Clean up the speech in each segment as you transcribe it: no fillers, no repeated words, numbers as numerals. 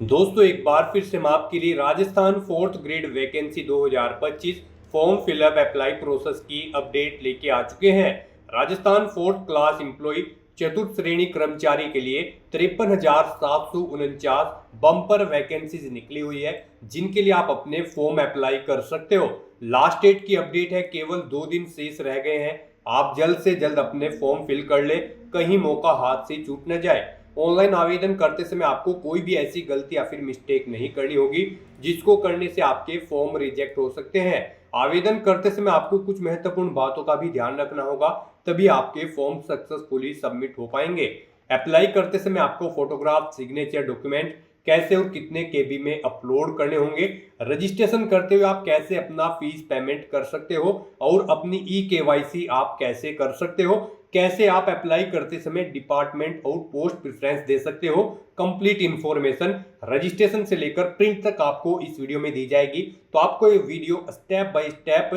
दोस्तों एक बार फिर से मैं आपके लिए Rajasthan fourth grade vacancy 2025 form fill up apply process की अपडेट लेके आ चुके हैं। राजस्थान फोर्थ क्लास एम्प्लॉय चतुर्थ श्रेणी कर्मचारी के लिए 53,749 बम्पर वैकेंसीज निकली हुई है, जिनके लिए आप अपने फॉर्म अप्लाई कर सकते हो। लास्ट डेट की अपडेट है, केवल 2 दिन शेष रह गए हैं। आप जल्द से जल्द अपने फॉर्म फिल कर ले, कहीं मौका हाथ से छूट न जाए। ऑनलाइन आवेदन करते समय आपको कोई भी ऐसी गलती या फिर मिस्टेक नहीं करनी होगी जिसको करने से आपके फॉर्म रिजेक्ट हो सकते हैं। आवेदन करते समय आपको कुछ महत्वपूर्ण बातों का भी ध्यान रखना होगा, तभी आपके फॉर्म सक्सेसफुली सबमिट हो पाएंगे। अप्लाई करते समय आपको फोटोग्राफ, सिग्नेचर डॉक्यूमेंट कैसे और कितने केबी में अपलोड करने होंगे, रजिस्ट्रेशन करते हुए आप कैसे अपना फीस पेमेंट कर सकते हो और अपनी केवाईसी आप कैसे कर सकते हो, कैसे आप अप्लाई करते समय डिपार्टमेंट और पोस्ट प्रेफरेंस दे सकते हो। कंप्लीट इंफॉर्मेशन रजिस्ट्रेशन से लेकर प्रिंट तक आपको इस वीडियो में दी जाएगी। तो आपको ये वीडियो स्टेप बाय स्टेप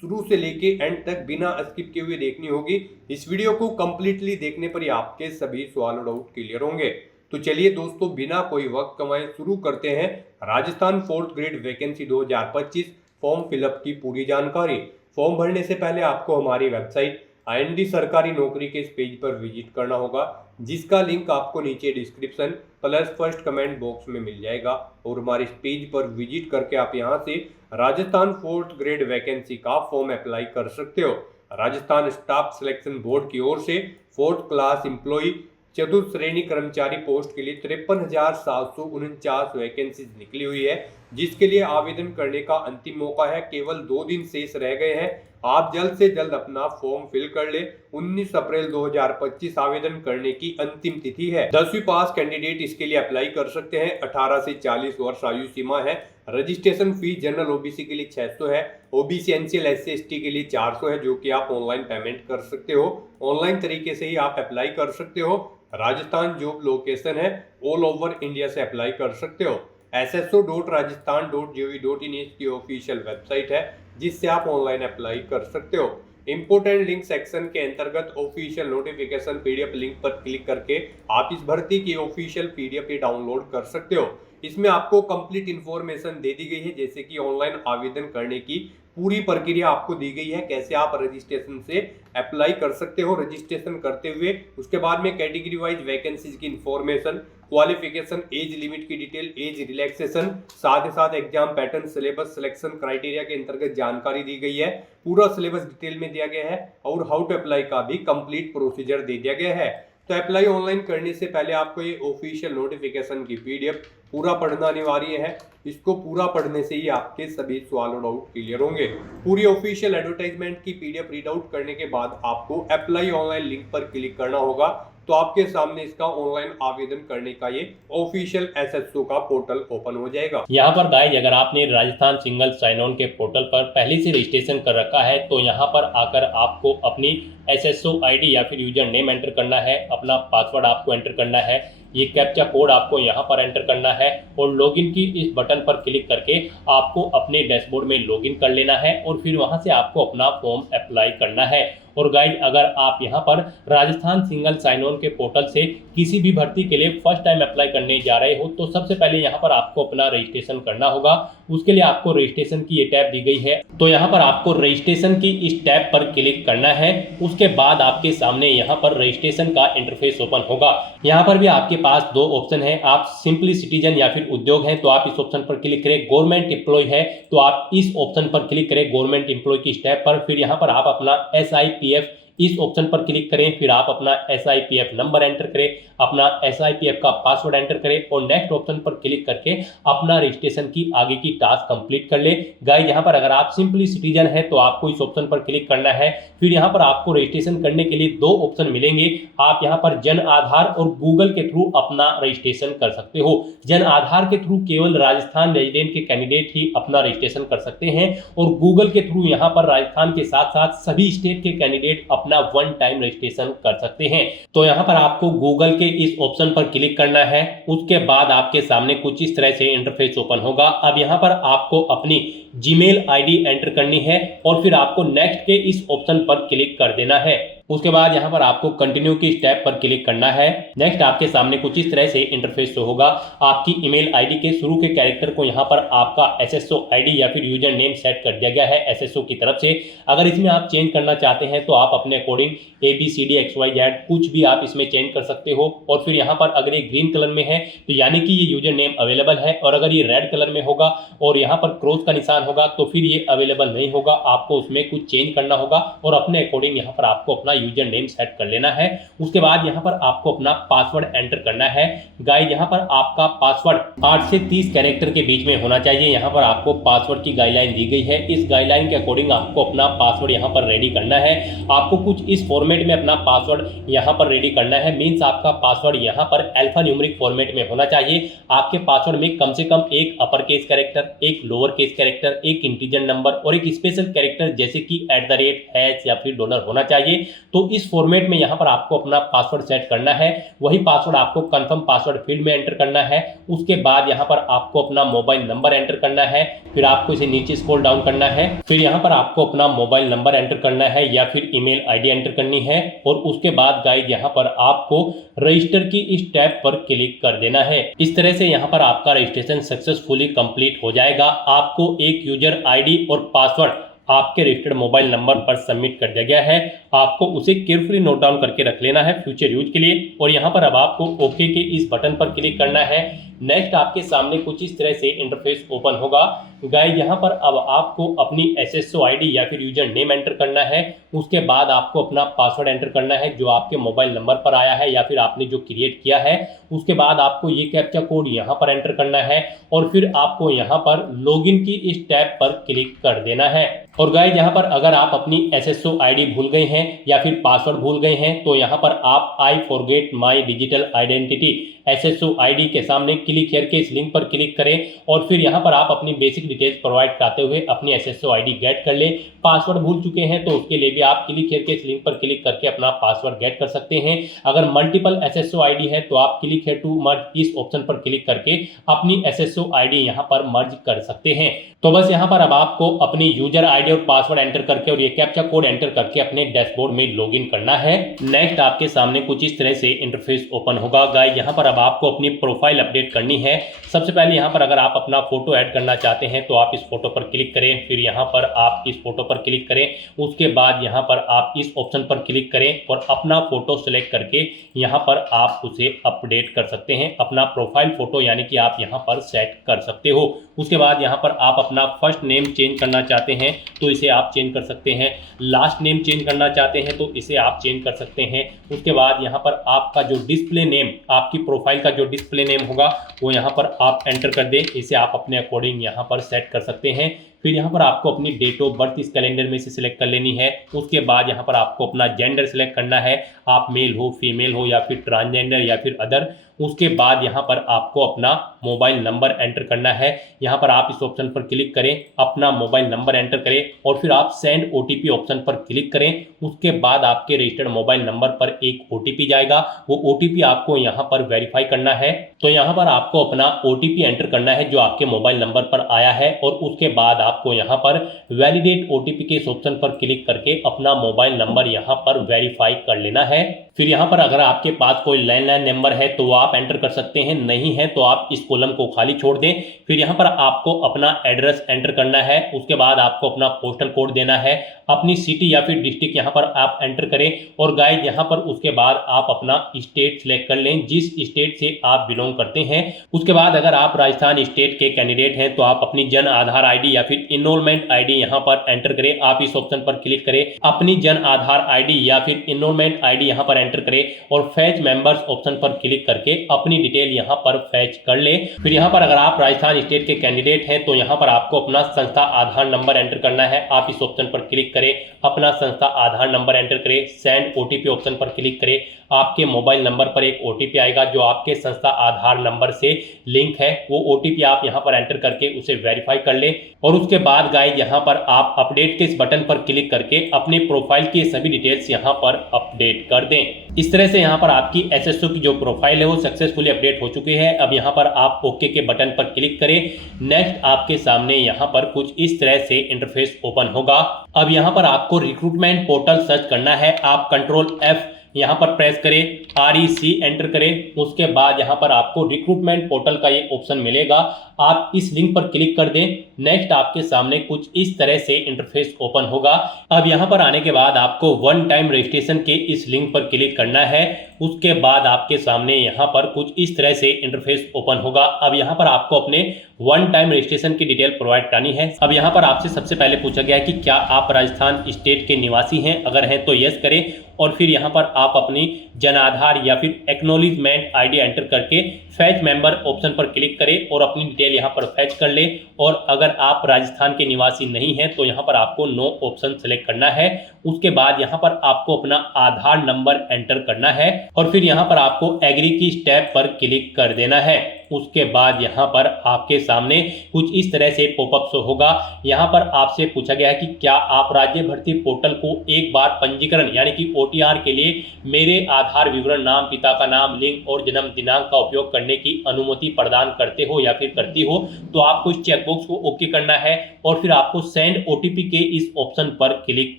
शुरू से लेके एंड तक बिना स्किप किए हुए देखनी होगी। इस वीडियो को कंप्लीटली देखने पर ही आपके सभी सवाल और डाउट क्लियर होंगे। तो चलिए दोस्तों, बिना कोई वक्त कमाए शुरू करते हैं Rajasthan fourth grade vacancy 2025 form fill up की पूरी जानकारी। फॉर्म भरने से पहले आपको हमारी वेबसाइट IND सरकारी नौकरी के इस पेज पर विजिट करना होगा, जिसका लिंक आपको नीचे description plus first comment box में मिल जाएगा। और हमारे इस पेज पर विजिट करके आप यहां से राजस्थान फोर्थ ग्रेड वैकेंसी का फॉर्म अप्लाई कर सकते हो। राजस्थान स्टाफ सिलेक्शन बोर्ड की ओर से फोर्थ क्लास एम्प्लॉय चतुर्थ श्रेणी कर्मचारी पोस्ट के लिए 53,749 वैकेंसीज निकली हुई है, जिसके लिए आवेदन करने का अंतिम मौका है। केवल 2 दिन शेष रह गए हैं। आप जल्द से जल्द अपना फॉर्म फिल कर ले। 19 अप्रैल 2025 आवेदन करने की अंतिम तिथि है। 10वीं पास कैंडिडेट इसके लिए अप्लाई कर सकते हैं। 18 से 40 वर्ष आयु सीमा है। रजिस्ट्रेशन फीस जनरल ओबीसी के लिए 600 है, ओबीसी एनसीएल SC ST के लिए 400 है, जो कि आप ऑनलाइन पेमेंट कर सकते हो। ऑनलाइन तरीके से ही आप अप्लाई कर सकते हो। राजस्थान जॉब लोकेशन है, ऑल ओवर इंडिया से अप्लाई कर सकते हो। sso.rajasthan.gov.in की ऑफिशियल वेबसाइट है, जिससे आप ऑनलाइन अप्लाई कर सकते हो। इंपोर्टेंट लिंक सेक्शन के अंतर्गत ऑफिशियल नोटिफिकेशन PDF लिंक पर क्लिक करके आप इस भर्ती की ऑफिशियल PDF डाउनलोड कर सकते हो। इसमें आपको कंप्लीट इंफॉर्मेशन दे दी गई है, जैसे कि ऑनलाइन आवेदन करने की पूरी प्रक्रिया आपको दी गई है, कैसे आप रजिस्ट्रेशन से अप्लाई कर सकते हो। रजिस्ट्रेशन करते हुए उसके बाद में कैटेगरी वाइज वैकेंसीज की इंफॉर्मेशन, क्वालिफिकेशन, एज लिमिट की डिटेल, एज रिलैक्सेशन, साथ ही साथ exam pattern, syllabus, selection criteria के अंतर्गत जानकारी दी गई है। पूरा सिलेबस डिटेल में दिया गया है और हाउ टू अप्लाई का भी कंप्लीट प्रोसीजर दे दिया गया है। तो अप्लाई ऑनलाइन करने से पहले आपको ये ऑफिशियल नोटिफिकेशन की PDF पूरा पढ़ना अनिवार्य है। इसको पूरा पढ़ने से ही आपके सभी सवाल और डाउट क्लियर होंगे। पूरी ऑफिशियल एडवर्टाइजमेंट की PDF रीड आउट करने के बाद आपको अप्लाई ऑनलाइन लिंक पर क्लिक करना होगा, तो आपके सामने इसका ऑनलाइन आवेदन करने का ये ऑफिशियल SSO का पोर्टल ओपन हो जाएगा। यहाँ पर गाइस, अगर आपने राजस्थान सिंगल साइन ऑन के पोर्टल पर पहले से रजिस्ट्रेशन कर रखा है, तो यहाँ पर आकर आपको अपनी SSO ID या फिर यूजर नेम एंटर करना है, अपना पासवर्ड आपको एंटर करना है, ये कैप्चा कोड आपको यहाँ पर एंटर करना है और लॉगिन की इस बटन पर क्लिक करके आपको अपने डैशबोर्ड में लॉगिन कर लेना है और फिर वहाँ से आपको अपना फॉर्म अप्लाई करना है। और गाइज, अगर आप यहाँ पर राजस्थान सिंगल साइन ऑन के पोर्टल से किसी भी भर्ती के लिए फर्स्ट टाइम अप्लाई करने जा रहे हो, तो सबसे पहले यहाँ पर आपको अपना रजिस्ट्रेशन करना होगा। उसके लिए आपको रजिस्ट्रेशन की ये टैब दी गई है, तो यहाँ पर आपको रजिस्ट्रेशन की इस टैब पर क्लिक करना है। उसके बाद आपके सामने यहाँ पर रजिस्ट्रेशन का इंटरफेस ओपन होगा। यहाँ पर भी आपके पास 2 ऑप्शन है, आप सिंपली सिटीजन या फिर उद्योग है तो आप इस ऑप्शन पर क्लिक करें, गवर्नमेंट एम्प्लॉय है तो आप इस ऑप्शन पर क्लिक करें, गवर्नमेंट एम्प्लॉय की स्टेप पर। फिर यहाँ पर आप अपना SIPF इस ऑप्शन पर क्लिक करें, फिर आप अपना SIPF नंबर एंटर करें, अपना SIPF का पासवर्ड एंटर करें और नेक्स्ट ऑप्शन पर क्लिक करके अपना रजिस्ट्रेशन की आगे की टास्क कंप्लीट कर ले। गाइस, यहाँ पर अगर आप सिंपली सिटीजन है तो आपको इस ऑप्शन पर क्लिक करना है। फिर यहाँ पर आपको रजिस्ट्रेशन करने के लिए 2 ऑप्शन मिलेंगे। आप यहाँ पर जन आधार और गूगल के थ्रू अपना रजिस्ट्रेशन कर सकते हो। जन आधार के थ्रू केवल राजस्थान रेजिडेंट के कैंडिडेट ही अपना रजिस्ट्रेशन कर सकते हैं और गूगल के थ्रू यहाँ पर राजस्थान के साथ साथ सभी स्टेट के कैंडिडेट अपना वन टाइम रजिस्ट्रेशन कर सकते हैं। तो यहाँ पर आपको गूगल के इस ऑप्शन पर क्लिक करना है। उसके बाद आपके सामने कुछ इस तरह से इंटरफेस ओपन होगा। अब यहाँ पर आपको अपनी जीमेल ID एंटर करनी है और फिर आपको नेक्स्ट के इस ऑप्शन पर क्लिक कर देना है। उसके बाद यहाँ पर आपको कंटिन्यू की स्टेप पर क्लिक करना है। नेक्स्ट आपके सामने कुछ इस तरह से इंटरफेस शो होगा। आपकी ईमेल आईडी के शुरू के कैरेक्टर को यहाँ पर आपका एसएसओ आईडी या फिर यूजर नेम सेट कर दिया गया है एसएसओ की तरफ से। अगर इसमें आप चेंज करना चाहते हैं तो आप अपने अकॉर्डिंग ABCD XYZ कुछ भी आप इसमें चेंज कर सकते हो। और फिर यहाँ पर अगर ये ग्रीन कलर में है तो यानी कि ये यूजर नेम अवेलेबल है, और अगर ये रेड कलर में होगा और यहाँ पर क्रॉस का निशान होगा तो फिर ये अवेलेबल नहीं होगा। आपको उसमें कुछ चेंज करना होगा और अपने अकॉर्डिंग यहाँ पर आपको अपना यूजर नेम सेट कर लेना है। उसके बाद यहाँ पर आपको अपना पासवर्ड एंटर करना है। गाइस यहाँ पर आपका पासवर्ड 8 से 30 कैरेक्टर के बीच में होना चाहिए। यहाँ पर आपको पासवर्ड की गाइडलाइन दी गई है। इस गाइडलाइन के अकॉर्डिंग आपको अपना पासवर्ड यहाँ पर रेडी करना है। आपको कुछ इस फॉर्मेट में अपना पासवर्ड यहाँ पर रेडी करना है। मीन्स आपका पासवर्ड यहाँ पर अल्फा न्यूमेरिक फॉर्मेट में होना चाहिए। आपके पासवर्ड में कम से कम एक अपर केस कैरेक्टर, एक लोअर केस कैरेक्टर, एक इंटीजर नंबर और एक स्पेशल कैरेक्टर जैसे कि @ या फिर डॉलर होना चाहिए। तो इस फॉर्मेट में यहाँ पर आपको अपना पासवर्ड सेट करना है। वही पासवर्ड आपको कंफर्म पासवर्ड फील्ड में एंटर करना है। उसके बाद यहाँ पर आपको अपना मोबाइल नंबर एंटर करना है। फिर आपको इसे नीचे स्क्रॉल डाउन करना है। फिर यहाँ पर आपको अपना मोबाइल नंबर एंटर करना है या फिर ईमेल आईडी एंटर करनी है। और उसके बाद गाइस यहाँ पर आपको रजिस्टर की इस टैब पर क्लिक कर देना है। इस तरह से यहाँ पर आपका रजिस्ट्रेशन सक्सेसफुली कंप्लीट हो जाएगा। आपको एक यूजर आईडी और पासवर्ड आपके रजिस्टर्ड मोबाइल नंबर पर सबमिट कर दिया गया है। आपको उसे केयरफुली नोट डाउन करके रख लेना है फ्यूचर यूज के लिए। और यहाँ पर अब आपको ओके के इस बटन पर क्लिक करना है। नेक्स्ट आपके सामने कुछ इस तरह से इंटरफेस ओपन होगा। गाइस यहाँ पर अब आपको अपनी एसएसओ आईडी या फिर यूजर नेम एंटर करना है। उसके बाद आपको अपना पासवर्ड एंटर करना है जो आपके मोबाइल नंबर पर आया है या फिर आपने जो क्रिएट किया है। उसके बाद आपको ये कैप्चा कोड यहाँ पर एंटर करना है और फिर आपको यहाँ पर लॉगिन की इस टैब पर क्लिक कर देना है। और गाइस यहाँ पर अगर आप अपनी एसएसओ आईडी भूल गए हैं या फिर पासवर्ड भूल गए हैं तो यहाँ पर आप I forget my digital identity SSO ID के सामने क्लिक हियर के इस लिंक पर क्लिक करें और फिर यहाँ पर आप अपनी बेसिक डिटेल्स प्रोवाइड कराते हुए अपनी एसएसओ आईडी गेट कर लें। पासवर्ड भूल चुके हैं तो उसके लिए भी आप क्लिक हियर के इस लिंक पर क्लिक करके अपना पासवर्ड गेट कर सकते हैं। अगर मल्टीपल एसएसओ आईडी है तो आप क्लिक हियर टू मर्ज इस ऑप्शन पर क्लिक करके अपनी एसएसओ आईडी यहाँ पर मर्ज कर सकते हैं। तो बस यहाँ पर अब आपको अपनी यूजर आईडी और पासवर्ड एंटर करके और ये कैप्चा कोड एंटर करके अपने डैशबोर्ड में लॉगिन करना है। नेक्स्ट आपके सामने कुछ इस तरह से इंटरफेस ओपन होगा। गाइस यहाँ पर अब आपको अपनी प्रोफाइल अपडेट करनी है। सबसे पहले यहाँ पर अगर आप अपना फोटो ऐड करना चाहते हैं तो आप इस फोटो पर क्लिक करें। फिर यहाँ पर आप इस फोटो पर क्लिक करें। उसके बाद यहाँ पर आप इस ऑप्शन पर क्लिक करें और अपना फोटो सेलेक्ट करके यहाँ पर आप उसे अपडेट कर सकते हैं। अपना प्रोफाइल फोटो यानी कि आप यहाँ पर सेट कर सकते हो। उसके बाद यहाँ पर आप अपना फर्स्ट नेम चेंज करना चाहते हैं तो इसे आप चेंज कर सकते हैं। लास्ट नेम चेंज करना चाहते हैं तो इसे आप चेंज कर सकते हैं। उसके बाद यहाँ पर आपका जो डिस्प्ले नेम, आपकी प्रोफाइल का जो डिस्प्ले नेम होगा वो यहाँ पर आप एंटर कर दें। इसे आप अपने अकॉर्डिंग यहाँ पर सेट कर सकते हैं। फिर यहाँ पर आपको अपनी डेट ऑफ बर्थ इस कैलेंडर में से सिलेक्ट कर लेनी है। उसके बाद यहाँ पर आपको अपना जेंडर सिलेक्ट करना है, आप मेल हो, फीमेल हो या फिर ट्रांसजेंडर या फिर अदर। उसके बाद यहाँ पर आपको अपना मोबाइल नंबर एंटर करना है। यहाँ पर आप इस ऑप्शन पर क्लिक करें, अपना मोबाइल नंबर एंटर करें और फिर आप सेंड ओटीपी ऑप्शन पर क्लिक करें। उसके बाद आपके रजिस्टर्ड मोबाइल नंबर पर एक ओटीपी जाएगा। वो ओटीपी आपको यहाँ पर वेरीफाई करना है। तो यहाँ पर आपको अपना ओटीपी एंटर करना है जो आपके मोबाइल नंबर पर आया है और उसके बाद आपको यहाँ पर वैलिडेट ओटीपी के इस ऑप्शन पर क्लिक करके अपना मोबाइल नंबर यहाँ पर वेरीफाई कर लेना है। फिर यहाँ पर अगर आपके पास कोई लैंडलाइन नंबर है तो आप एंटर कर सकते हैं, नहीं है तो आप इस कॉलम को खाली छोड़ दें। फिर यहाँ पर आपको अपना एड्रेस एंटर करना है। उसके बाद आपको अपना पोस्टल कोड देना है, अपनी सिटी या फिर डिस्ट्रिक्ट यहाँ पर आप एंटर करें। और गाइस यहाँ पर उसके बाद आप अपना स्टेट सिलेक्ट कर लें, जिस स्टेट से आप बिलोंग करते हैं। उसके बाद अगर आप राजस्थान स्टेट के कैंडिडेट हैं तो आप अपनी जन आधार आईडी या फिर इनरोलमेंट आईडी यहाँ पर एंटर करें। आप इस ऑप्शन पर क्लिक करें, अपनी जन आधार आईडी या फिर इनरोलमेंट आईडी यहाँ पर एंटर करें और फैच मेंबर्स ऑप्शन पर क्लिक करके अपनी डिटेल यहाँ पर फैच कर ले। फिर यहाँ पर अगर आप राजस्थान स्टेट के कैंडिडेट हैं तो यहाँ पर आपको अपना संस्था आधार नंबर एंटर करना है। आप इस ऑप्शन पर क्लिक करें, अपना संस्था आधार नंबर एंटर करें, सेंड ओटीपी ऑप्शन पर क्लिक करें। आपके मोबाइल नंबर पर एक ओटीपी आएगा जो आपके संस्था आधार नंबर से लिंक है। वो ओटीपी आप यहाँ पर एंटर करके उसे वेरीफाई कर लें। और उसके बाद गाइस यहाँ पर आप अपडेट के इस बटन पर क्लिक करके अपने प्रोफाइल की सभी डिटेल्स यहाँ पर अपडेट कर दें। इस तरह से यहाँ पर आपकी एसएसओ की जो प्रोफाइल है वो सक्सेसफुली अपडेट हो चुकी है। अब यहाँ पर आप ओके के बटन पर क्लिक करें। नेक्स्ट आपके सामने यहाँ पर कुछ इस तरह से इंटरफेस ओपन होगा। अब यहाँ पर आपको रिक्रूटमेंट पोर्टल सर्च करना है। आप कंट्रोल F यहाँ पर प्रेस करें, REC एंटर करें। उसके बाद यहाँ पर आपको रिक्रूटमेंट पोर्टल का ये ऑप्शन मिलेगा, आप इस लिंक पर क्लिक कर दें। नेक्स्ट आपके सामने कुछ इस तरह से इंटरफेस ओपन होगा। अब यहाँ पर आने के बाद आपको वन टाइम रजिस्ट्रेशन के इस लिंक पर क्लिक करना है। उसके बाद आपके सामने यहाँ पर कुछ इस तरह से इंटरफेस ओपन होगा। अब यहाँ पर आपको अपने वन टाइम रजिस्ट्रेशन की डिटेल प्रोवाइड करनी है। अब यहाँ पर आपसे सबसे पहले पूछा गया है कि क्या आप राजस्थान स्टेट के निवासी हैं, अगर हैं तो यस करें और फिर यहाँ पर आप अपनी जन आधार या फिर एक्नॉलेजमेंट आईडी एंटर करके फैच मेंबर ऑप्शन पर क्लिक करें और अपनी डिटेल यहाँ पर फैच कर लें। और अगर आप राजस्थान के निवासी नहीं हैं तो यहाँ पर आपको नो ऑप्शन सेलेक्ट करना है। उसके बाद यहाँ पर आपको अपना आधार नंबर एंटर करना है और फिर यहाँ पर आपको एग्री की स्टेप पर क्लिक कर देना है। उसके बाद यहाँ पर आपके सामने कुछ इस तरह से पॉपअप शो होगा। यहाँ पर आपसे पूछा गया है कि क्या आप राज्य भर्ती पोर्टल को एक बार पंजीकरण यानी कि OTR के लिए मेरे आधार विवरण, नाम, पिता का नाम, लिंग और जन्म दिनांक का उपयोग करने की अनुमति प्रदान करते हो या फिर करती हो। तो आपको इस चेकबॉक्स को ओके करना है और फिर आपको सेंड OTP के इस ऑप्शन पर क्लिक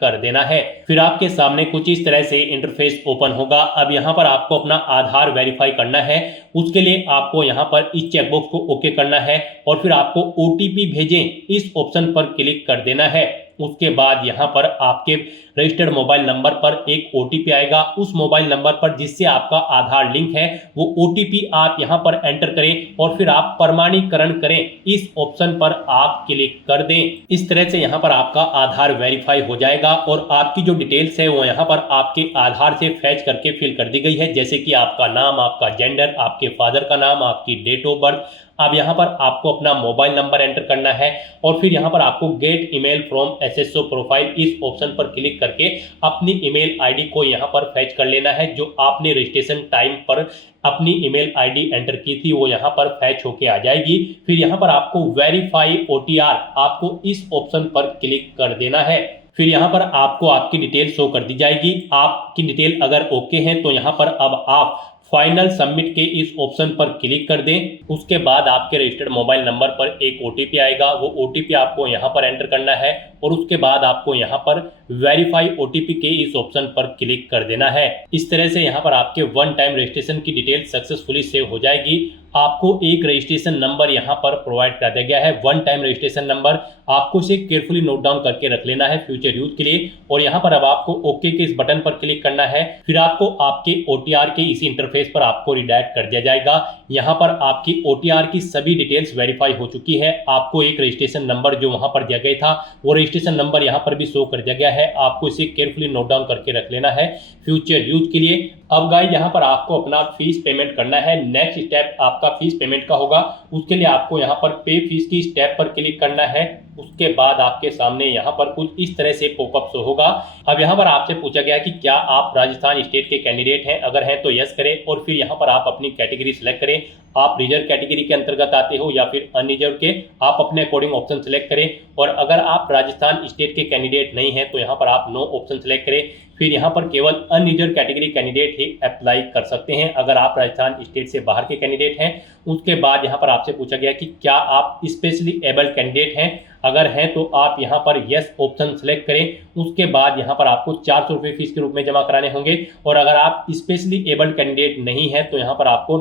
कर देना है। फिर आपके सामने कुछ इस तरह से इंटरफेस ओपन होगा। अब यहाँ पर आपको अपना आधार वेरीफाई करना है। उसके लिए आपको यहाँ पर इस चेकबॉक्स को ओके करना है और फिर आपको OTP भेजें इस ऑप्शन पर क्लिक कर देना है। उसके बाद यहाँ पर आपके रजिस्टर्ड मोबाइल नंबर पर एक OTP आएगा। उस मोबाइल नंबर पर जिससे आपका आधार लिंक है वो OTP आप यहाँ पर एंटर करें और फिर आप प्रमाणीकरण करें इस ऑप्शन पर आप क्लिक कर दें। इस तरह से यहाँ पर आपका आधार वेरीफाई हो जाएगा और आपकी जो डिटेल्स है वो यहाँ पर आपके आधार से फैच करके फिल कर दी गई है, जैसे कि आपका नाम, आपका जेंडर, आपके फादर का नाम, आपकी डेट ऑफ बर्थ। अब यहाँ पर आपको अपना मोबाइल नंबर एंटर करना है और फिर यहाँ पर आपको gate email from SSO profile इस ऑप्शन पर क्लिक करके अपनी ईमेल आईडी को यहाँ पर फैच कर लेना है। जो आपने रजिस्ट्रेशन टाइम पर अपनी ईमेल आईडी एंटर की थी वो यहाँ पर फैच होके आ जाएगी। फिर यहाँ पर आपको वेरीफाई OTR आपको इस ऑप्शन पर क्लिक कर देना है। फिर यहाँ पर आपको आपकी डिटेल शो कर दी जाएगी। आपकी डिटेल अगर ओके है तो यहाँ पर अब आप फाइनल सबमिट के इस ऑप्शन पर क्लिक कर दें। उसके बाद आपके रजिस्टर्ड मोबाइल नंबर पर एक OTP आएगा। वो OTP आपको यहाँ पर एंटर करना है और उसके बाद आपको यहाँ पर वेरीफाई OTP के इस ऑप्शन पर क्लिक कर देना है। इस तरह से यहाँ पर आपके वन टाइम रजिस्ट्रेशन की डिटेल सक्सेसफुली सेव हो जाएगी। आपको एक रजिस्ट्रेशन नंबर यहाँ पर प्रोवाइड कर दिया गया है, वन टाइम रजिस्ट्रेशन नंबर। आपको इसे केयरफुली नोट डाउन करके रख लेना है फ्यूचर यूज के लिए। और यहाँ पर अब आपको ओके के इस बटन पर क्लिक करना है। फिर आपको आपके OTR के इसी इंटरफेस पर आपको रिडायरेक्ट कर दिया जाएगा। यहाँ पर आपकी OTR की सभी डिटेल्स वेरीफाई हो चुकी है। आपको एक रजिस्ट्रेशन नंबर जो वहां पर दिया गया था वो रजिस्ट्रेशन नंबर यहाँ पर भी शो कर दिया गया है। आपको इसे केयरफुली नोट डाउन करके रख लेना है फ्यूचर यूज के लिए। अब गाइस यहाँ पर आपको अपना फीस पेमेंट करना है। नेक्स्ट स्टेप आपका फीस पेमेंट का होगा। उसके लिए आपको यहाँ पर पे फीस की स्टेप पर क्लिक करना है। उसके बाद आपके सामने यहाँ पर कुछ इस तरह से पॉपअप शो होगा। अब यहाँ पर आपसे पूछा गया कि क्या आप राजस्थान स्टेट के कैंडिडेट हैं, अगर हैं तो यस करें और फिर यहाँ पर आप अपनी कैटेगरी सिलेक्ट करें। आप रिजर्व कैटेगरी के अंतर्गत आते हो या फिर अनरिजर्व के, आप अपने अकॉर्डिंग ऑप्शन सेलेक्ट करें। और अगर आप राजस्थान स्टेट के कैंडिडेट नहीं हैं तो यहाँ पर आप नो ऑप्शन सेलेक्ट करें। फिर यहाँ पर केवल अनरिजर्व कैटेगरी कैंडिडेट ही अप्लाई कर सकते हैं अगर आप राजस्थान स्टेट से बाहर के कैंडिडेट हैं। उसके बाद यहाँ पर आपसे पूछा गया कि क्या आप स्पेशली एबल्ड कैंडिडेट हैं, अगर हैं तो आप यहाँ पर यस ऑप्शन सेलेक्ट करें। उसके बाद यहाँ पर आपको 400 रुपये फीस के रूप में जमा कराने होंगे। और अगर आप स्पेशली एबल्ड कैंडिडेट नहीं हैं तो यहाँ पर आपको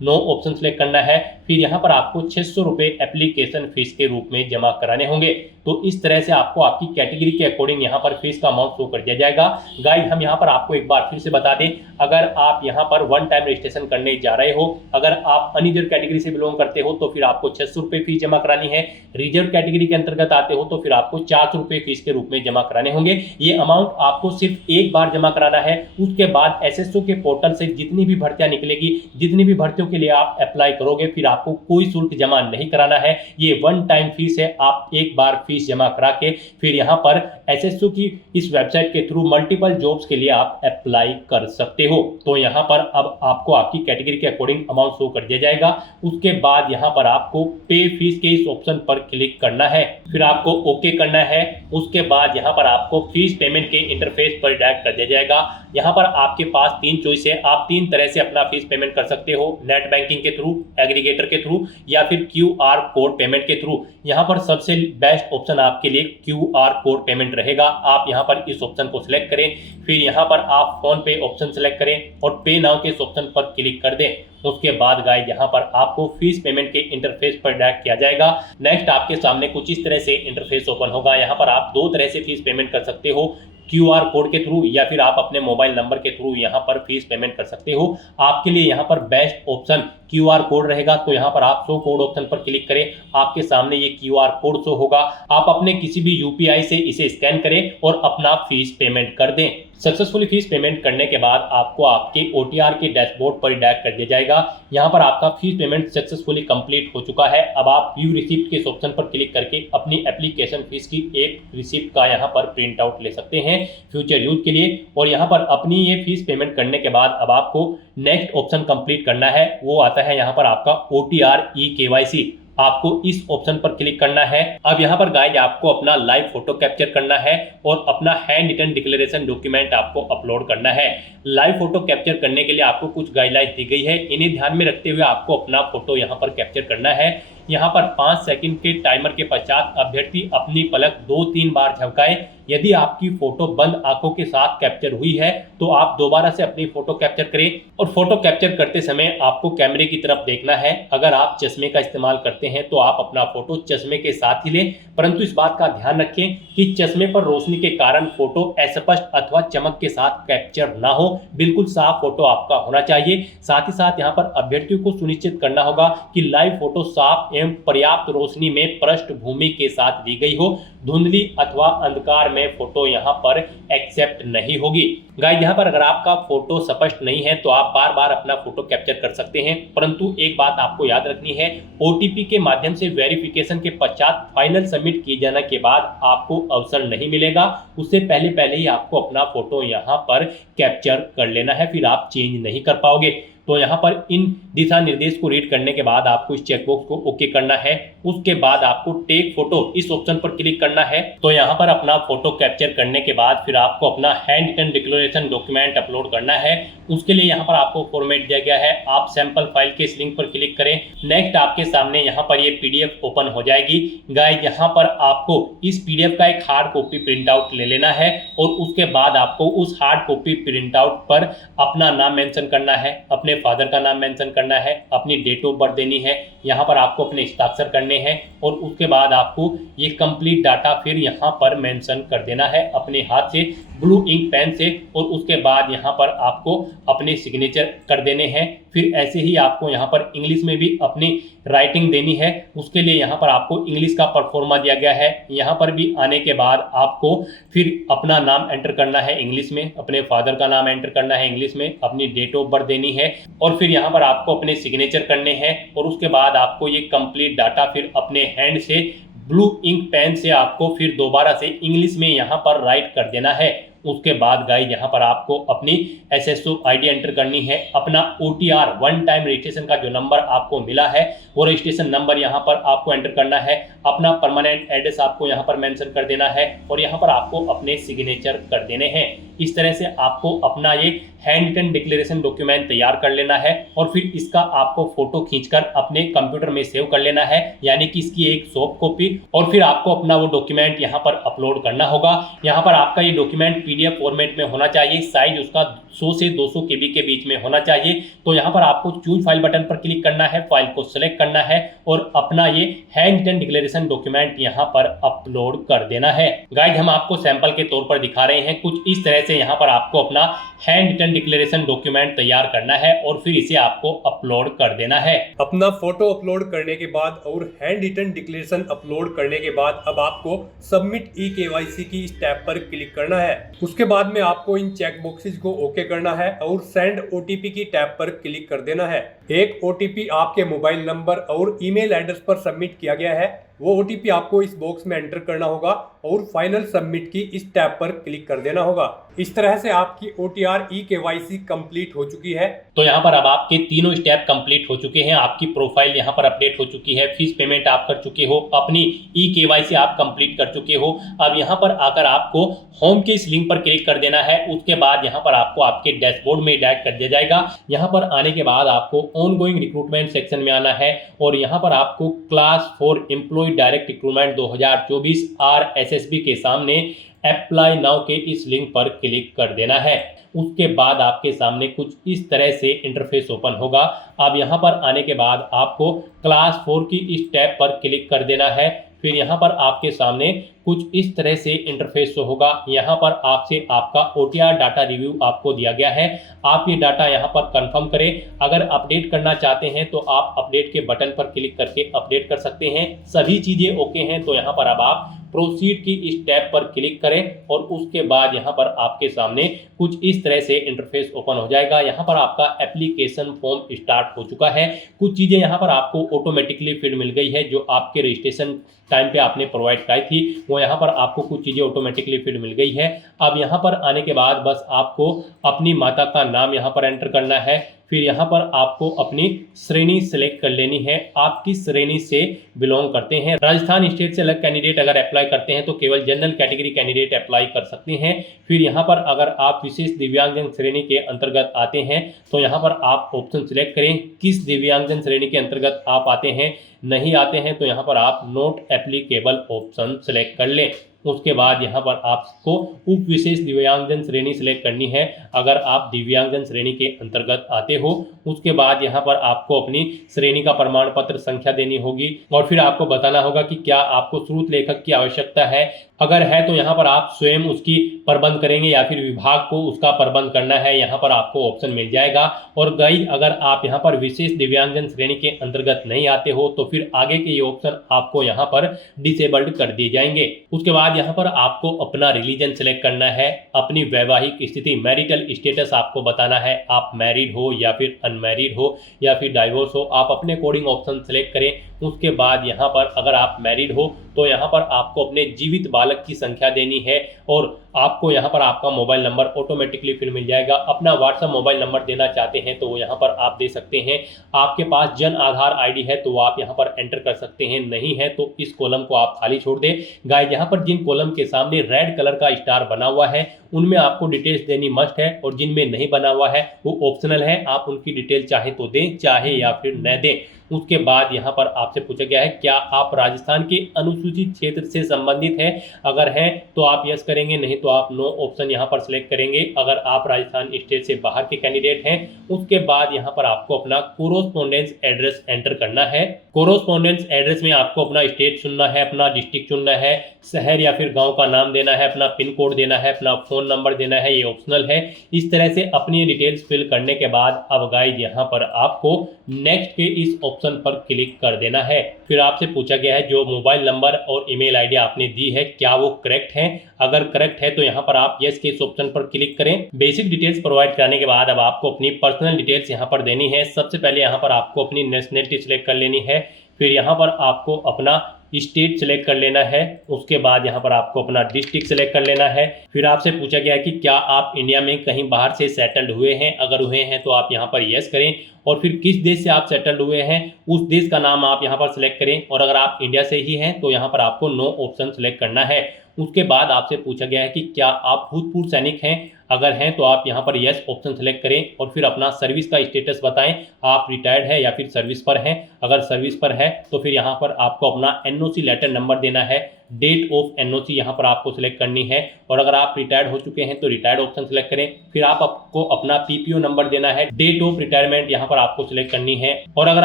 नो ऑप्शन सेलेक्ट करना है। फिर यहाँ पर आपको 600 रुपये एप्लीकेशन फीस के रूप में जमा कराने होंगे। तो इस तरह से आपको आपकी कैटेगरी के अकॉर्डिंग यहाँ पर फीस का अमाउंट शो कर दिया जाएगा। गाइस हम यहाँ पर आपको एक बार फिर से बता दें, अगर आप यहाँ पर वन टाइम रजिस्ट्रेशन करने जा रहे हो, अगर आप अनरिजर्व कैटेगरी से बिलोंग करते हो तो फिर आपको 600 रुपये फीस जमा करानी है। रिजर्व कैटेगरी के अंतर्गत आते हो तो फिर आपको 400 रुपये फीस के रूप में जमा कराने होंगे। ये अमाउंट आपको सिर्फ एक बार जमा कराना है। उसके बाद SSO के पोर्टल से जितनी भी भर्तियां निकलेगी, जितनी भी भर्तियों के लिए आप अप्लाई करोगे, फिर आपको कोई शुल्क जमा नहीं कराना है। ये वन टाइम फीस है, आप एक बार फीस जमा करा के फिर यहाँ पर एसएसओ की इस वेबसाइट के थ्रू मल्टीपल जॉब्स के लिए आप अप्लाई कर सकते हो। तो यहाँ पर अब आपको आपकी कैटेगरी के अकॉर्डिंग अमाउंट शो कर दिया जाएगा। उसके बाद यहाँ पर आपको पे फीस के इस ऑप्शन पर क्लिक करना है, फिर आपको ओके करना है। उसके बाद यहाँ पर आपको फीस पेमेंट के इंटरफेस पर डायरेक्ट कर दिया जाएगा। यहाँ पर आपके पास 3 चॉइस है, आप 3 तरह से अपना फीस पेमेंट कर सकते हो, नेट बैंकिंग के थ्रू, एग्रीगेटर के थ्रू या फिर QR कोड पेमेंट के थ्रू। यहाँ पर सबसे बेस्ट ऑप्शन आपके लिए QR कोड पेमेंट रहेगा। आप यहाँ पर इस ऑप्शन को सिलेक्ट करें, फिर यहाँ पर आप फोन पे ऑप्शन सेलेक्ट करें और पे नाउ के इस ऑप्शन पर क्लिक कर दें। उसके बाद गाइस यहाँ पर आपको फीस पेमेंट के इंटरफेस पर डायरेक्ट किया जाएगा। नेक्स्ट आपके सामने कुछ इस तरह से इंटरफेस ओपन होगा। यहाँ पर आप 2 तरह से फीस पेमेंट कर सकते हो, QR कोड के थ्रू या फिर आप अपने मोबाइल नंबर के थ्रू यहाँ पर फीस पेमेंट कर सकते हो। आपके लिए यहाँ पर बेस्ट ऑप्शन QR कोड रहेगा। तो यहाँ पर आप शो कोड ऑप्शन पर क्लिक करें, आपके सामने ये QR कोड शो होगा। आप अपने किसी भी UPI से इसे स्कैन करें और अपना फीस पेमेंट कर दें। सक्सेसफुली फीस पेमेंट करने के बाद आपको आपके OTR के डैशबोर्ड पर डायरेक्ट कर दिया जाएगा। यहाँ पर आपका फीस पेमेंट सक्सेसफुली कंप्लीट हो चुका है। अब आप व्यू रिसिप्ट के इस ऑप्शन पर क्लिक करके अपनी एप्लीकेशन फीस की एक रिसिप्ट का यहाँ पर प्रिंट आउट ले सकते हैं फ्यूचर यूज के लिए। और यहाँ पर अपनी ये फीस पेमेंट करने के बाद अब आपको नेक्स्ट ऑप्शन कंप्लीट करना है, वो आता है यहाँ पर आपका OTR eKYC। आपको इस ऑप्शन पर क्लिक करना है। अब यहाँ पर गाइस आपको अपना लाइव फोटो कैप्चर करना है और अपना हैंड रिटन डिक्लेरेशन डॉक्यूमेंट आपको अपलोड करना है। लाइव फोटो कैप्चर करने के लिए आपको कुछ गाइडलाइंस दी गई है, इन्हें ध्यान में रखते हुए आपको अपना फोटो यहाँ पर कैप्चर करना है। यहाँ पर 5 सेकंड के टाइमर के पश्चात अभ्यर्थी अपनी पलक 2-3 बार झपकाए। यदि आपकी फोटो बंद आंखों के साथ कैप्चर हुई है तो आप दोबारा से अपनी फोटो कैप्चर करें और फोटो कैप्चर करते समय आपको कैमरे की तरफ देखना है। अगर आप चश्मे का इस्तेमाल करते हैं तो आप अपना फोटो चश्मे के साथ ही लें, परंतु इस बात का ध्यान रखें कि चश्मे पर रोशनी के कारण फोटो अस्पष्ट अथवा चमक के साथ कैप्चर ना हो। बिल्कुल साफ फोटो आपका होना चाहिए। साथ ही साथ यहाँ पर अभ्यर्थियों को सुनिश्चित करना होगा कि लाइव फोटो साफ एवं पर्याप्त रोशनी में पृष्ठभूमि के साथ ली गई हो। धुंधली अथवा अंधकार में फोटो यहाँ पर एक्सेप्ट नहीं होगी। गाइस यहाँ पर अगर आपका फोटो स्पष्ट नहीं है तो आप बार बार अपना फोटो कैप्चर कर सकते हैं, परंतु एक बात आपको याद रखनी है, OTP के माध्यम से वेरिफिकेशन के पश्चात फाइनल सबमिट किए जाने के बाद आपको अवसर नहीं मिलेगा। उससे पहले ही आपको अपना फोटो यहाँ पर कैप्चर कर लेना है, फिर आप चेंज नहीं कर पाओगे। तो यहाँ पर इन दिशा निर्देश को रीड करने के बाद आपको इस चेकबॉक्स को ओके करना है। उसके बाद आपको टेक फोटो इस ऑप्शन पर क्लिक करना है। तो यहाँ पर अपना फोटो कैप्चर करने के बाद फिर आपको अपना hand written declaration document upload करना है। उसके लिए यहाँ पर आपको फॉर्मेट दिया गया है, आप सैंपल फाइल के इस लिंक पर क्लिक करें। नेक्स्ट आपके सामने यहाँ पर ये PDF ओपन हो जाएगी। गाइस यहाँ पर आपको इस PDF का एक हार्ड कॉपी प्रिंट आउट ले लेना है और उसके बाद आपको उस हार्ड कॉपी प्रिंट आउट पर अपना नाम मेंशन करना है, अपने फादर का नाम मेंशन करना है, अपनी डेट ऑफ बर्थ देनी है, यहाँ पर आपको अपने हस्ताक्षर करने हैं और उसके बाद आपको ये कंप्लीट डाटा फिर यहाँ पर मेंशन कर देना है अपने हाथ से ब्लू इंक पेन से। और उसके बाद यहाँ पर आपको अपने सिग्नेचर कर देने हैं। फिर ऐसे ही आपको यहाँ पर इंग्लिश में भी अपनी राइटिंग देनी है। उसके लिए यहाँ पर आपको इंग्लिश का परफॉर्मा दिया गया है। यहाँ पर भी आने के बाद आपको फिर अपना नाम एंटर करना है इंग्लिश में, अपने फादर का नाम एंटर करना है इंग्लिश में, अपनी डेट ऑफ बर्थ देनी है और फिर यहाँ पर आपको अपने सिग्नेचर करने हैं। और उसके बाद आपको ये कंप्लीट डाटा फिर अपने हैंड से ब्लू इंक पेन से आपको फिर दोबारा से इंग्लिश में यहाँ पर राइट कर देना है। उसके बाद गाइस यहाँ पर आपको अपनी SSO ID एंटर करनी है, अपना OTR वन टाइम रजिस्ट्रेशन का जो नंबर आपको मिला है वो रजिस्ट्रेशन नंबर यहाँ पर आपको एंटर करना है, अपना परमानेंट एड्रेस आपको यहाँ पर मेंशन कर देना है और यहाँ पर आपको अपने सिग्नेचर कर देने हैं। इस तरह से आपको अपना ये हैंड रिटन डिक्लेरेशन डॉक्यूमेंट तैयार कर लेना है और फिर इसका आपको फोटो खींचकर अपने कंप्यूटर में सेव कर लेना है, यानी कि इसकी एक सॉफ्ट कॉपी। और फिर आपको अपना वो डॉक्यूमेंट यहाँ पर अपलोड करना होगा। यहाँ पर आपका ये डॉक्यूमेंट PDF फॉर्मेट में होना चाहिए, साइज उसका 100 से 200 KB के बीच में होना चाहिए। तो यहाँ पर आपको चूज फाइल बटन पर क्लिक करना है, फाइल को सिलेक्ट करना है और अपना ये हैंड रिटन डिक्लेरेशन डॉक्यूमेंट यहाँ पर अपलोड कर देना है। गाइस हम आपको सैंपल के तौर पर दिखा रहे हैं, कुछ इस तरह से यहाँ पर आपको अपना हैंड रिटन डिक्लेरेशन डॉक्यूमेंट तैयार करना है और फिर इसे आपको अपलोड कर देना है। अपना फोटो अपलोड करने के बाद और हैंड रिटन डिक्लेरेशन अपलोड करने के बाद अब आपको सबमिट eKYC की इस टैब पर क्लिक करना है। उसके बाद में आपको इन चेक बॉक्सेस को ओके करना है और सेंड OTP की टैब पर क्लिक कर देना है। एक OTP आपके मोबाइल नंबर और ईमेल एड्रेस पर सबमिट किया गया है। वो ओटीपी आपको इस बॉक्स में एंटर करना होगा और फाइनल सबमिट की इस टैब पर क्लिक कर देना होगा। इस तरह से आपकी OTR eKYC कंप्लीट हो चुकी है। तो यहाँ पर अब आपके तीनों स्टेप कंप्लीट हो चुके हैं। आपकी प्रोफाइल यहाँ पर अपडेट हो चुकी है, फीस पेमेंट आप कर चुके हो, अपनी eKYC आप कंप्लीट कर चुके हो। अब यहाँ पर आकर आपको होम के इस लिंक पर क्लिक कर देना है। उसके बाद यहाँ पर आपको आपके डैशबोर्ड में डायरेक्ट कर दिया जाएगा। यहाँ पर आने के बाद आपको ऑनगोइंग रिक्रूटमेंट सेक्शन में आना है और यहाँ पर आपको class 4 employ direct recruitment 2024 RSSB के सामने अप्लाई नाउ के इस लिंक पर क्लिक कर देना है। उसके बाद आपके सामने कुछ इस तरह से इंटरफेस ओपन होगा। अब यहाँ पर आने के बाद आपको क्लास 4 की इस टैब पर क्लिक कर देना है। फिर यहाँ पर आपके सामने कुछ इस तरह से इंटरफेस होगा। यहाँ पर आपसे आपका OTR डाटा रिव्यू आपको दिया गया है। आप ये डाटा यहाँ पर कंफर्म करें। अगर अपडेट करना चाहते हैं तो आप अपडेट के बटन पर क्लिक करके अपडेट कर सकते हैं। सभी चीज़ें ओके हैं तो यहाँ पर अब आप प्रोसीड की इस टैब पर क्लिक करें और उसके बाद यहाँ पर आपके सामने कुछ इस तरह से इंटरफेस ओपन हो जाएगा। यहाँ पर आपका एप्लीकेशन फॉर्म स्टार्ट हो चुका है। कुछ चीज़ें यहाँ पर आपको ऑटोमेटिकली फिल मिल गई है जो आपके रजिस्ट्रेशन टाइम पे आपने प्रोवाइड कराई थी, वो यहाँ पर आपको कुछ चीज़ें ऑटोमेटिकली फिल मिल गई है। अब यहाँ पर आने के बाद बस आपको अपनी माता का नाम यहाँ पर एंटर करना है। फिर यहाँ पर आपको अपनी श्रेणी सेलेक्ट कर लेनी है। आप किस श्रेणी से बिलोंग करते हैं। राजस्थान स्टेट से अलग कैंडिडेट अगर अप्लाई करते हैं तो केवल जनरल कैटेगरी कैंडिडेट अप्लाई कर सकते हैं। फिर यहाँ पर अगर आप विशेष दिव्यांगजन श्रेणी के अंतर्गत आते हैं तो यहाँ पर आप ऑप्शन सिलेक्ट करें किस दिव्यांगजन श्रेणी के अंतर्गत आप आते हैं। नहीं आते हैं तो यहाँ पर आप नॉट एप्लीकेबल ऑप्शन सिलेक्ट कर लें। उसके बाद यहाँ पर आपको उप विशेष दिव्यांगजन श्रेणी सिलेक्ट करनी है अगर आप दिव्यांगजन श्रेणी के अंतर्गत आते हो। उसके बाद यहाँ पर आपको अपनी श्रेणी का प्रमाण पत्र संख्या देनी होगी और फिर आपको बताना होगा कि क्या आपको स्रोत लेखक की आवश्यकता है। अगर है तो यहाँ पर आप स्वयं उसकी प्रबंध करेंगे या फिर विभाग को उसका प्रबंध करना है, यहाँ पर आपको ऑप्शन मिल जाएगा। और गई अगर आप यहाँ पर विशेष दिव्यांगजन श्रेणी के अंतर्गत नहीं आते हो तो फिर आगे के ये ऑप्शन आपको यहाँ पर डिसेबल्ड कर दिए जाएंगे। उसके बाद यहाँ पर आपको अपना रिलीजन सिलेक्ट करना है, अपनी वैवाहिक स्थिति मैरिटल स्टेटस आपको बताना है, आप मैरिड हो या फिर अनमैरिड हो या फिर डाइवोर्स हो, आप अपने कोडिंग ऑप्शन सेलेक्ट करें। उसके बाद यहाँ पर अगर आप मैरिड हो तो यहाँ पर आपको अपने जीवित बालक की संख्या देनी है और आपको यहाँ पर आपका मोबाइल नंबर ऑटोमेटिकली फिर मिल जाएगा। अपना व्हाट्सएप मोबाइल नंबर देना चाहते हैं तो वो यहाँ पर आप दे सकते हैं। आपके पास जन आधार ID है तो वो आप यहाँ पर एंटर कर सकते हैं, नहीं है तो इस कॉलम को आप खाली छोड़ दें। गाइस यहाँ पर जिन कॉलम के सामने रेड कलर का स्टार बना हुआ है उनमें आपको डिटेल्स देनी मस्ट है और जिनमें नहीं बना हुआ है वो ऑप्शनल है, आप उनकी डिटेल चाहे तो दें चाहे या फिर न दें। उसके बाद यहाँ पर आपसे पूछा गया है क्या आप राजस्थान के अनुसूचित क्षेत्र से संबंधित हैं। अगर हैं तो आप यस करेंगे, नहीं तो आप नो ऑप्शन यहाँ पर सिलेक्ट करेंगे। अगर आप राजस्थान स्टेट से बाहर के कैंडिडेट हैं उसके बाद यहाँ पर आपको अपना कोरोस्पोंडेंस एड्रेस एंटर करना है। कोरोस्पोंडेंस एड्रेस में आपको अपना स्टेट चुनना है, अपना डिस्ट्रिक्ट चुनना है, शहर या फिर गाँव का नाम देना है, अपना पिन कोड देना है, अपना फ़ोन नंबर देना है, ये ऑप्शनल है। इस तरह से अपनी डिटेल्स फिल करने के बाद अब गाइज यहाँ पर आपको नेक्स्ट के इस ऑप्शन पर क्लिक कर देना है। फिर आपसे पूछा गया है जो मोबाइल नंबर और ईमेल आईडी आपने दी है क्या वो करेक्ट है। अगर करेक्ट है तो यहाँ पर आप यस के इस ऑप्शन पर क्लिक करें। बेसिक डिटेल्स प्रोवाइड कराने के बाद अब आपको अपनी पर्सनल डिटेल्स यहाँ पर देनी है। सबसे पहले यहाँ पर आपको अपनी नेशनलिटी सिलेक्ट कर लेनी है। फिर यहाँ पर आपको अपना स्टेट सेलेक्ट कर लेना है। उसके बाद यहाँ पर आपको अपना डिस्ट्रिक्ट सेलेक्ट कर लेना है। फिर आपसे पूछा गया है कि क्या आप इंडिया में कहीं बाहर से सेटल्ड हुए हैं। अगर हुए हैं तो आप यहाँ पर यस करें और फिर किस देश से आप सेटल्ड हुए हैं उस देश का नाम आप यहाँ पर सिलेक्ट करें और अगर आप इंडिया से ही हैं तो यहाँ पर आपको नो ऑप्शन सेलेक्ट करना है। उसके बाद आपसे पूछा गया है कि क्या आप भूतपूर्व सैनिक हैं। अगर हैं तो आप यहाँ पर यस ऑप्शन सेलेक्ट करें और फिर अपना सर्विस का स्टेटस बताएं, आप रिटायर्ड है या फिर सर्विस पर हैं। अगर सर्विस पर है तो फिर यहाँ पर आपको अपना NOC लेटर नंबर देना है, डेट ऑफ NOC यहाँ पर आपको सिलेक्ट करनी है और अगर आप रिटायर्ड हो चुके हैं तो रिटायर्ड ऑप्शन सेलेक्ट करें। फिर आपको अपना PPO नंबर देना है, डेट ऑफ रिटायरमेंट यहाँ पर आपको सिलेक्ट करनी है और अगर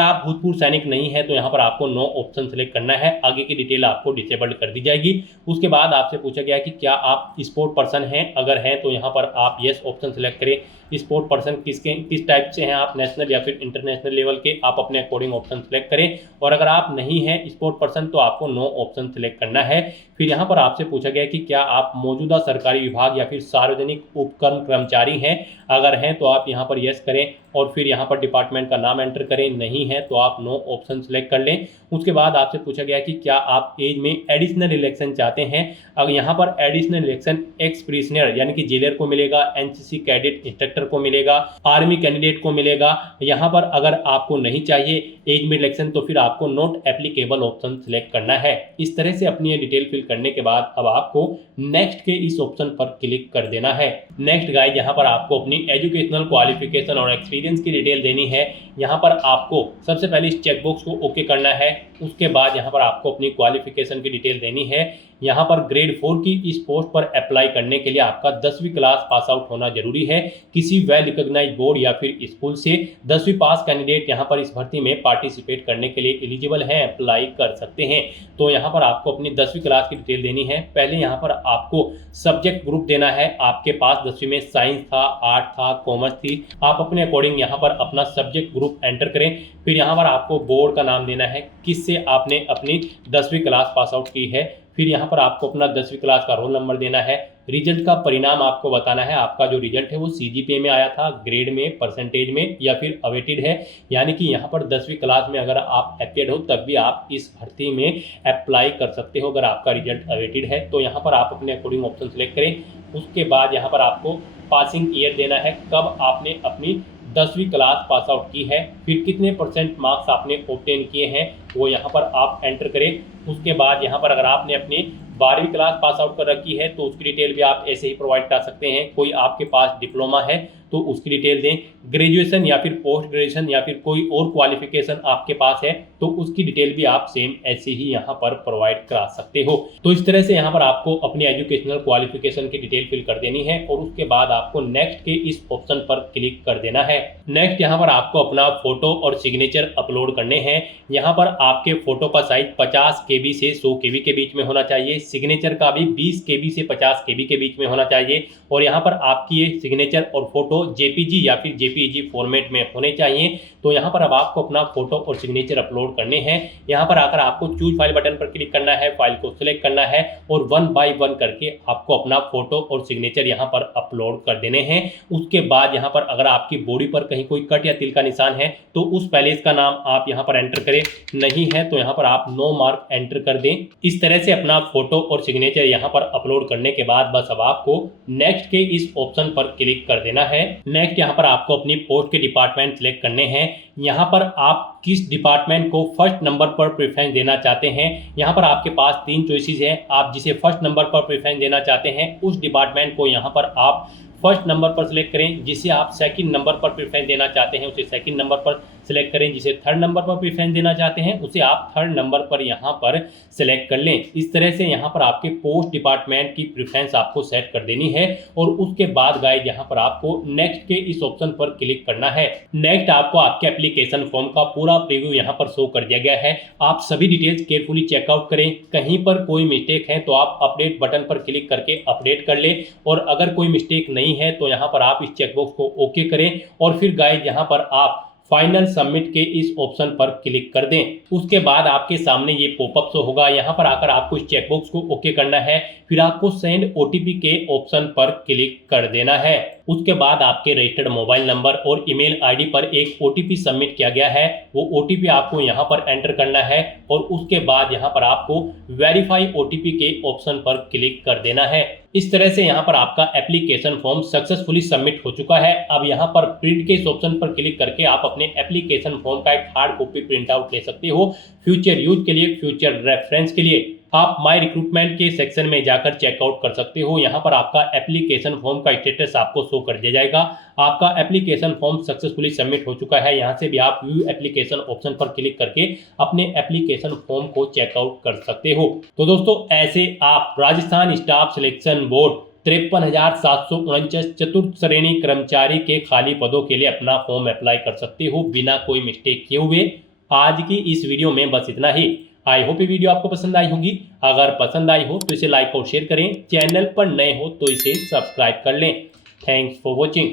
आप भूतपूर्व सैनिक नहीं है तो यहाँ पर आपको नो ऑप्शन सेलेक्ट करना है। आगे की डिटेल आपको डिसेबल्ड कर दी जाएगी। उसके बाद आपसे पूछा गया कि क्या आप स्पोर्ट पर्सन हैं। अगर हैं तो यहाँ पर आप यस ऑप्शन सेलेक्ट करें। स्पोर्ट पर्सन किस टाइप से हैं आप, नेशनल या फिर इंटरनेशनल लेवल के, आप अपने अकॉर्डिंग ऑप्शन सेलेक्ट करें और अगर आप नहीं हैं स्पोर्ट पर्सन तो आपको नो ऑप्शन सेलेक्ट करना है। फिर यहाँ पर आपसे पूछा गया कि क्या आप मौजूदा सरकारी विभाग या फिर सार्वजनिक उपक्रम कर्मचारी हैं। अगर हैं तो आप यहाँ पर यस करें और फिर यहाँ पर डिपार्टमेंट का नाम एंटर करें, नहीं है तो आप नो ऑप्शन सेलेक्ट कर लें। उसके बाद आपसे पूछा गया कि क्या आप एज में एडिशनल इलेक्शन चाहते हैं। अगर यहाँ पर एडिशनल इलेक्शन एक्स प्रिजनर यानी कि जेलर को मिलेगा, एनसीसी कैडेट इंस्ट्रक्टर को मिलेगा, आर्मी कैंडिडेट को मिलेगा। यहाँ पर अगर आपको नहीं चाहिए एज में इलेक्शन तो फिर आपको नॉट एप्लीकेबल ऑप्शन सिलेक्ट करना है। इस तरह से अपनी ये डिटेल फिल करने के बाद अब आपको नेक्स्ट के इस ऑप्शन पर क्लिक कर देना है। नेक्स्ट गाइस, यहाँ पर आपको अपनी एजुकेशनल क्वालिफिकेशन और एक्सपीरियंस की डिटेल देनी है। यहाँ पर आपको सबसे पहले इस चेकबॉक्स को ओके करना है। उसके बाद यहाँ पर आपको अपनी क्वालिफिकेशन की डिटेल देनी है। यहाँ पर ग्रेड 4 की इस पोस्ट पर अप्लाई करने के लिए आपका 10वीं क्लास पास आउट होना जरूरी है। किसी वेल रिकॉग्नाइज्ड बोर्ड या फिर स्कूल से 10वीं पास कैंडिडेट यहाँ पर इस भर्ती में पार्टिसिपेट करने के लिए एलिजिबल हैं, अप्लाई कर सकते हैं। तो यहाँ पर आपको अपनी 10वीं क्लास की डिटेल देनी है। पहले यहाँ पर आपको सब्जेक्ट ग्रुप देना है। आपके पास 10वीं में साइंस था, आर्ट था, कॉमर्स थी। आप अपने अकॉर्डिंग यहाँ पर अपना सब्जेक्ट ग्रुप एंटर करें। फिर यहाँ पर आपको बोर्ड का नाम देना है, किससे आपने अपनी 10वीं क्लास पास आउट की है। फिर यहाँ पर आपको अपना 10वीं क्लास का रोल नंबर देना है। रिजल्ट का परिणाम आपको बताना है। आपका जो रिजल्ट है वो सीजीपीए में आया था, ग्रेड में, परसेंटेज में या फिर अवेटेड है। यानी कि यहाँ पर 10वीं क्लास में अगर आप अपेयर हो तब भी आप इस भर्ती में अप्लाई कर सकते हो अगर आपका रिजल्ट अवेटेड है। तो यहाँ पर आप अपने अकॉर्डिंग ऑप्शन सेलेक्ट करें। उसके बाद यहाँ पर आपको पासिंग ईयर देना है, कब आपने अपनी 10वीं क्लास पास आउट की है, फिर कितने % मार्क्स आपने ऑब्टेन किए हैं वो यहाँ पर आप एंटर करें। उसके बाद यहाँ पर अगर आपने अपनी 12वीं क्लास पास आउट कर रखी है तो उसकी डिटेल भी आप ऐसे ही प्रोवाइड कर सकते हैं। कोई आपके पास डिप्लोमा है तो उसकी डिटेल दें। ग्रेजुएशन या फिर पोस्ट ग्रेजुएशन या फिर कोई और क्वालिफिकेशन आपके पास है तो उसकी डिटेल भी आप सेम ऐसे ही यहाँ पर प्रोवाइड करा सकते हो। तो इस तरह से यहाँ पर आपको अपनी एजुकेशनल क्वालिफिकेशन की डिटेल फिल कर देनी है और उसके बाद आपको नेक्स्ट के इस ऑप्शन पर क्लिक कर देना है। नेक्स्ट यहाँ पर आपको अपना फोटो और सिग्नेचर अपलोड करने हैं। यहाँ पर आपके फोटो का साइज 50 KB से 100 KB के बीच में होना चाहिए। सिग्नेचर का भी 20 KB से 50 KB के बीच में होना चाहिए और यहाँ पर आपकी ये सिग्नेचर और फोटो JPG या फिर JPEG फॉर्मेट में होने चाहिए। तो यहाँ पर अब आपको अपना फोटो और सिग्नेचर अपलोड करने हैं। यहाँ पर आकर आपको चूज फाइल बटन पर क्लिक करना है, फाइल को सिलेक्ट करना है और 1 बाय 1 करके आपको अपना फोटो और सिग्नेचर यहाँ पर अपलोड कर देने हैं। उसके बाद यहाँ पर अगर आपकी बॉडी पर कहीं कोई कट या तिल का निशान है तो उस पैलेस का नाम आप यहाँ पर एंटर करें, नहीं है तो यहाँ पर आप नो मार्क एंटर कर दें। इस तरह से अपना फोटो और सिग्नेचर यहाँ पर अपलोड करने के बाद बस अब आपको नेक्स्ट के इस ऑप्शन पर क्लिक कर देना है। नेक्स्ट यहाँ पर आपको अपनी पोस्ट के डिपार्टमेंट सिलेक्ट करने हैं। यहाँ पर आप किस डिपार्टमेंट को फर्स्ट नंबर पर प्रेफरेंस देना चाहते हैं। यहाँ पर आपके पास 3 चॉइसेस हैं। आप जिसे फर्स्ट नंबर पर प्रेफरेंस देना चाहते हैं उस डिपार्टमेंट को यहाँ पर आप फर्स्ट नंबर पर सिलेक्ट करें। जिसे आप सेकंड नंबर पर प्रेफरेंस देना चाहते हैं उसे सेकंड नंबर पर सिलेक्ट करें। जिसे थर्ड नंबर पर प्रेफरेंस देना चाहते हैं उसे आप थर्ड नंबर पर यहाँ पर सिलेक्ट कर लें। इस तरह से यहाँ पर आपके पोस्ट डिपार्टमेंट की प्रेफरेंस आपको सेट कर देनी है और उसके बाद गाइस यहाँ पर आपको नेक्स्ट के इस ऑप्शन पर क्लिक करना है। नेक्स्ट आपको आपके एप्लीकेशन फॉर्म का पूरा प्रीव्यू यहाँ पर शो कर दिया गया है। आप सभी डिटेल्स केयरफुली चेकआउट करें। कहीं पर कोई मिस्टेक है तो आप अपडेट बटन पर क्लिक करके अपडेट कर लें और अगर कोई मिस्टेक नहीं है तो यहाँ पर आप इस चेकबॉक्स को ओके करें और फिर गाइस यहाँ पर आप फाइनल सबमिट के इस ऑप्शन पर क्लिक कर दें। उसके बाद आपके सामने ये पॉपअप शो होगा। यहाँ पर आकर आपको इस चेकबॉक्स को ओके करना है, फिर आपको सेंड OTP के ऑप्शन पर क्लिक कर देना है। उसके बाद आपके रजिस्टर्ड मोबाइल नंबर और ईमेल आईडी पर एक OTP सबमिट किया गया है। वो OTP आपको यहाँ पर एंटर करना है और उसके बाद यहाँ पर आपको वेरीफाई OTP के ऑप्शन पर क्लिक कर देना है। इस तरह से यहाँ पर आपका एप्लीकेशन फॉर्म सक्सेसफुली सबमिट हो चुका है। अब यहाँ पर प्रिंट के इस ऑप्शन पर क्लिक करके आप अपने एप्लीकेशन फॉर्म का एक हार्ड कॉपी प्रिंट आउट ले सकते हो। फ्यूचर यूज के लिए, फ्यूचर रेफरेंस के लिए आप माय रिक्रूटमेंट के सेक्शन में जाकर चेकआउट कर सकते हो। यहाँ पर आपका एप्लीकेशन फॉर्म का स्टेटस आपको शो कर दिया जाएगा। आपका एप्लीकेशन फॉर्म सक्सेसफुली सबमिट हो चुका है। यहाँ से भी आप व्यू एप्लीकेशन ऑप्शन पर क्लिक करके अपने एप्लीकेशन फॉर्म को चेकआउट कर सकते हो। तो दोस्तों ऐसे आप राजस्थान स्टाफ सिलेक्शन बोर्ड 53,749 चतुर्थ श्रेणी कर्मचारी के खाली पदों के लिए अपना फॉर्म अप्लाई कर सकते हो बिना कोई मिस्टेक किए हुए। आज की इस वीडियो में बस इतना ही। आई होप ये वीडियो आपको पसंद आई होगी। अगर पसंद आई हो तो इसे लाइक और शेयर करें। चैनल पर नए हो तो इसे सब्सक्राइब कर लें। Thanks for watching.